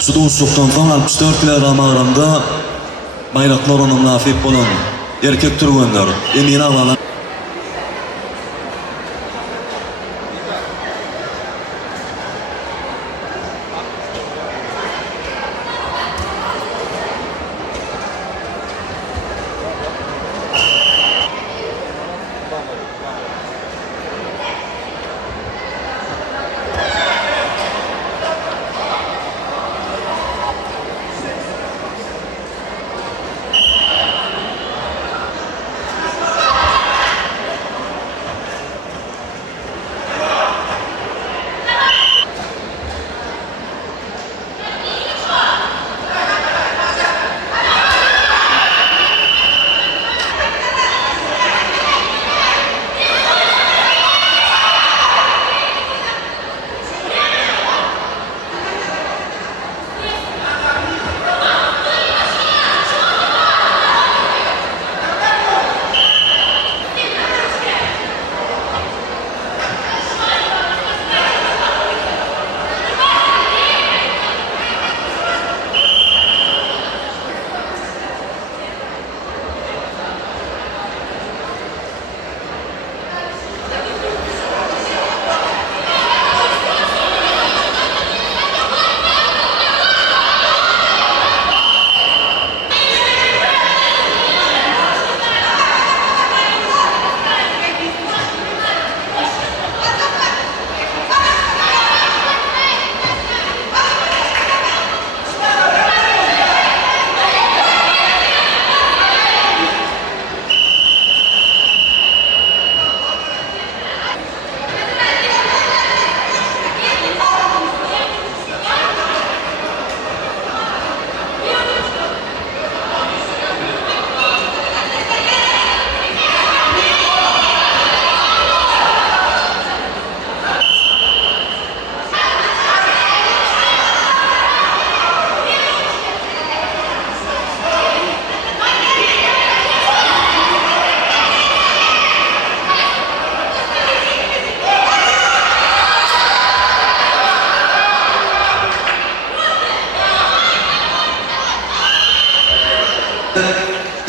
Şu dostluktan son 64 kilogram ağırında bayraklar onun nasip bolan erkek türgünler. Emin ağlanan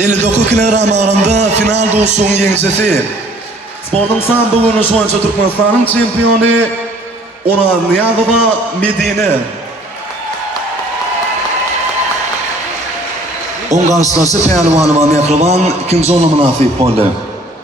...59 kilogram ağırında final dostluğun yencisi. Sportun san bugünü şu anca Türkmenistan'ın çempiyonu Ona Niyazova Medine. On karşılaşı pehlivanıma mehriban, ikinci ona münasip oldu.